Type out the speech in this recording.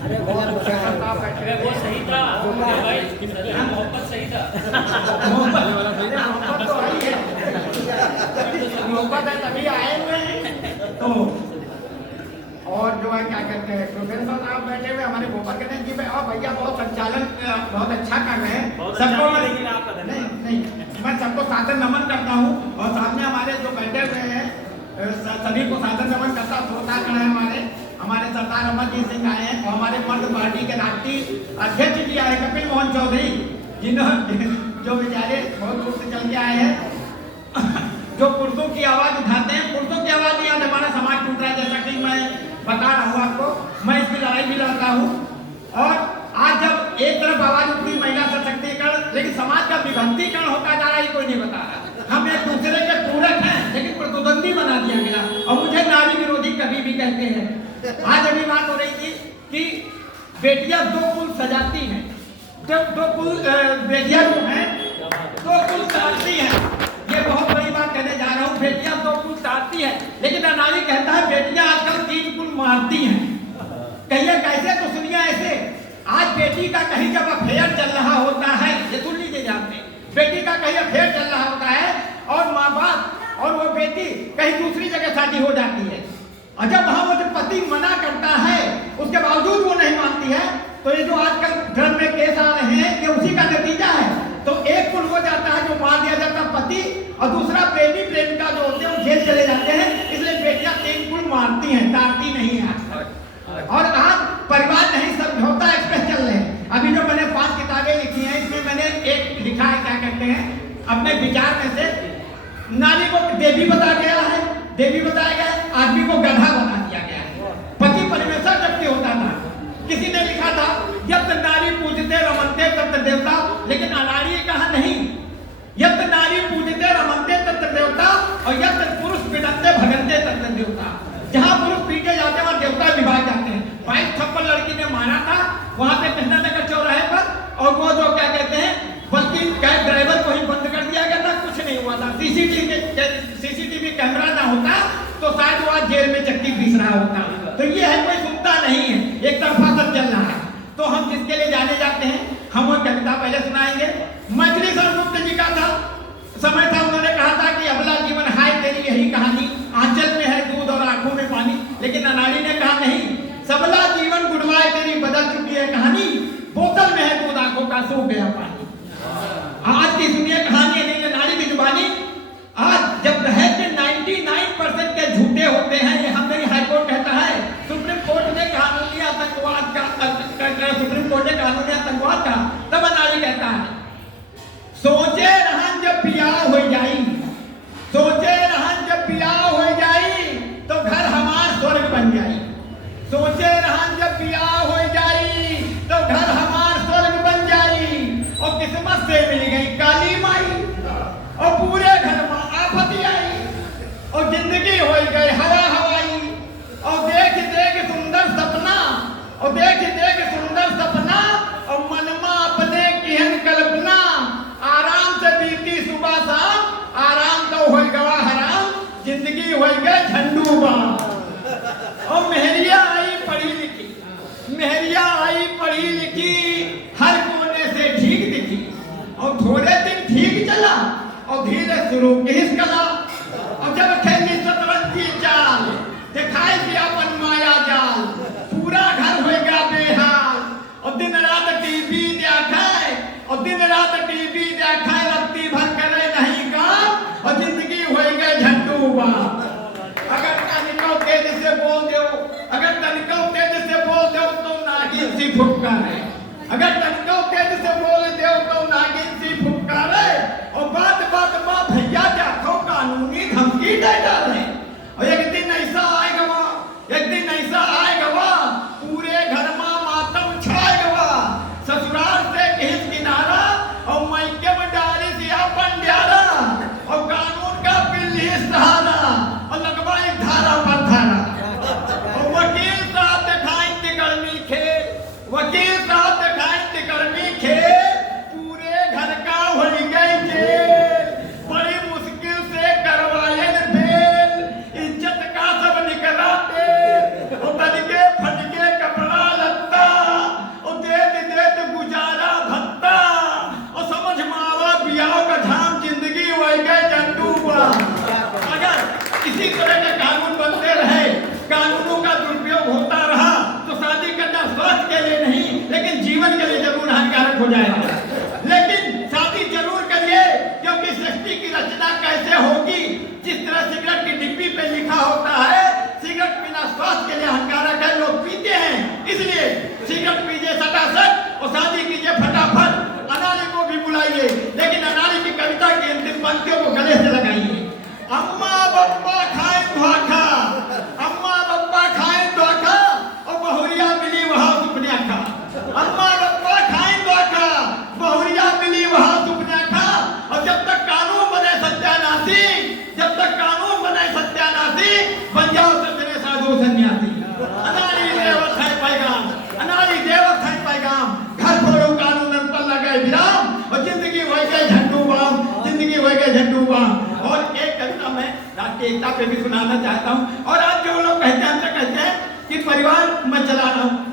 अरे वो सही था भाई, मोहब्बत सही था। मोहब्बत है तभी आए हुए हैं। तो और जो है क्या कहते हैं प्रोफेसर साहब बैठे हुए हमारे गोपाल कहते हैं जी भाई और भैया बहुत संचालन बहुत अच्छा कर रहे हैं सबको। नहीं मैं सबको सादर नमन करता हूँ और सामने हमारे जो बैठे हुए हैं सभी को सादर नमन करता श्रोतागण है हमारे सरदार अमरजीत सिंह आए हैं और हमारे मर्द पार्टी के राष्ट्रीय अध्यक्ष जी आए कपिल मोहन चौधरी जिन्होंने जो बेचारे बहुत दूर से चल के आए हैं जो पुरुषों की आवाज उठाते हैं। पुरुषों की आवाज नहीं आज हमारा समाज टूट रहा है जैसा कि मैं बता रहा हूँ आपको। मैं इसकी लड़ाई भी लड़ता हूँ और आज जब एक तरफ आवाज उठती महिला सशक्तिकरण लेकिन समाज का विभक्तिकरण होता जा रहा है कोई नहीं बता रहा। हम एक दूसरे के पूरक हैं लेकिन प्रतिद्वंदी बना दिया गया और मुझे नारी विरोधी कभी भी कहते हैं। आज अभी बात हो रही थी कि बेटियां दो कुल सजाती हैं, दो कुल बेटियां जो हैं दो कुल सजाती हैं। ये बहुत बड़ी बात कहने जा रहा हूँ। बेटियां दो कुल साधती है लेकिन अनारी कहता है बेटियां आजकल 3 कुल मारती हैं। कहिए कैसे? तो सुनिए ऐसे। आज बेटी का कहीं जब अफेयर चल रहा होता है, ये सुन लीजिए जानते, बेटी का कहीं अफेयर चल रहा होता है और माँ बाप और वो बेटी कहीं दूसरी जगह शादी हो जाती है और जब वहां वो जो पति मना करता है उसके बावजूद वो नहीं मानती है तो ये जो आजकल धर्म में केस आ रहे हैं ये उसी का नतीजा है। तो एक कुल हो जाता है जो मार दिया जाता पति और दूसरा प्रेमी प्रेमिका जो होते हैं वो जेल चले जाते हैं। इसलिए बेटियां 3 कुल मारती हैं, डांटती नहीं है। और आज परिवार नहीं समझौता एक्सप्रेस चल रहे हैं। अभी जो मैंने 5 किताबें लिखी हैं इसमें मैंने एक लिखा है क्या कहते हैं अपने विचार में से नारी को देवी बताया गया है, देवी बताया गया है, आदमी को गधा बना दिया गया है। पति परमेश्वर जबकि होता था। किसी ने लिखा था यत नारी पूजते रमनते तत्र देवता, लेकिन अनारी कहा नहीं। यत नारी पूजते रमनते तत्र देवता और यत पुरुष पीड़ते भगनते तत्र देवता। जहाँ पुरुष पीटे जाते हैं वहाँ देवता विभाग जाते हैं। 22 थप्पड़ लड़की ने मारा था वहां पे कृष्णा नगर चौराहे पर और वो जो क्या कहते हैं बल्कि कैब ड्राइवर को ही बंद कर दिया गया था, कुछ नहीं हुआ था। सीसीटीवी कैमरा ना होता तो शायद वो आज जेल में चक्की पीस रहा होता। तो ये है कोई सुनता नहीं है, एक तरफा सब चल रहा है। तो हम जिसके लिए जाने जाते हैं हम वो कविता पहले सुनाएंगे। मैथिली सरगुप्त जी का था समय था, उन्होंने कहा था कि अबला जीवन हाय तेरी यही कहानी, आंचल में है दूध और आंखों में पानी। लेकिन अनाड़ी ने कहा नहीं, सबला जीवन गुडवाए तेरी बदल चुकी है कहानी, बोतल में है दूध आंखों का सूख गया पानी। आज की सुनिए कहानी नहीं नारी की जुबानी। आज जब दहेज के 99% के झूठे होते हैं, ये हमारी हाईकोर्ट कहता है, सुप्रीम कोर्ट ने कानूनी आतंकवाद का तब नारी कहता है सोचे रहन जब बियाह हो जाई, सोचे रहन जब बियाह हो जाई तो घर हमार स्वर्ग बन जाई। सोचे रहन जब बियाह हो जाई तो घर हमार स्वर्ग बन जाई और किस्मत से मिल गई काली माई और पूरे घर में आफत आई और जिंदगी हो गई हवा हवाई और देख देख सुंदर सपना और देख देख सुंदर सपना और मनमा अपने किहन कल्पना, आराम से बीती सुबह शाम आराम तो हो गवा हराम, जिंदगी हो गई झंडू बाम। और मेहरिया आई पढ़ी लिखी, मेहरिया आई पढ़ी लिखी हर कोने से ठीक दिखी और थोड़े दिन ठीक चला और धीरे शुरू किस कला और जब खेली शतरंज की चाल दिखाई दिया अपन माया जाल, पूरा घर हो गया बेहाल और दिन रात टीवी देखाए और दिन रात टीवी देखाए रत्ती भर करे नहीं काम और जिंदगी हो गई झंडू बाम। अगर तनिको तेज से बोल दो, अगर तनिको तेज से बोल दो तो नागिन सी फुफकारे, अगर तनिको तेज से बोल दो तो नागिन सी फुफकारे और बात बात मां भैया जाखो कानूनी धमकी दे डाले। और एक दिन ऐसा आएगा वहां, एक दिन ऐसा आएगा वहां पूरे घर में मातम छाएगा वहां, ससुराल से किस किनारा और मायके में डाली से अपन डाला और कानून का बिल्ली सहारा और लगवाई धारा पर धारा और वकील साहब दिखाएं तिकड़मी खेल, वकील साहब दिखाएं तिकड़ तरह के कानून बनते रहे, कानूनों का दुरुपयोग होता रहा तो शादी करना स्वास्थ्य के लिए नहीं लेकिन जीवन के लिए जरूर हानिकारक हो जाएगा। लेकिन शादी जरूर करिए, क्योंकि सृष्टि की रचना कैसे होगी, जिस तरह सिगरेट की डिब्बी पे लिखा होता है सिगरेट पीना स्वास्थ्य के लिए हानिकारक है, लोग पीते हैं, इसलिए सिगरेट पीजिए सटासट और शादी कीजिए फटाफट। अनाड़ी को भी बुलाइए, लेकिन अनाड़ी की कविता की अंतिम पंक्तियों को गले से लगाइए। अम्मा बप्पा खाए धोखा, अम्मा बप्पा खाए धोखा और बहुरिया मिली वहां सुपने खा। अम्मा बप्पा खाए धोखा, बहुरिया मिली वहां सुपने खा। और जब तक कानून बने सत्यानाशी, जब तक कानून बने सत्यानाशी, बन जाओ सजने साधु सन्यासी। अनाड़ी देवत है पैगाम, अनाड़ी देवत है पैगाम। घर फोड़ो कानून पर लगे विराम और जिंदगी हो गए झंडू बाम, जिंदगी हो गए झंडू बाम। और एक कविता मैं राष्ट्रीय एकता पे भी सुनाना चाहता हूँ। और आज जो लोग कहते हैं हमसे कहते हैं कि परिवार मैं चला रहा हूँ,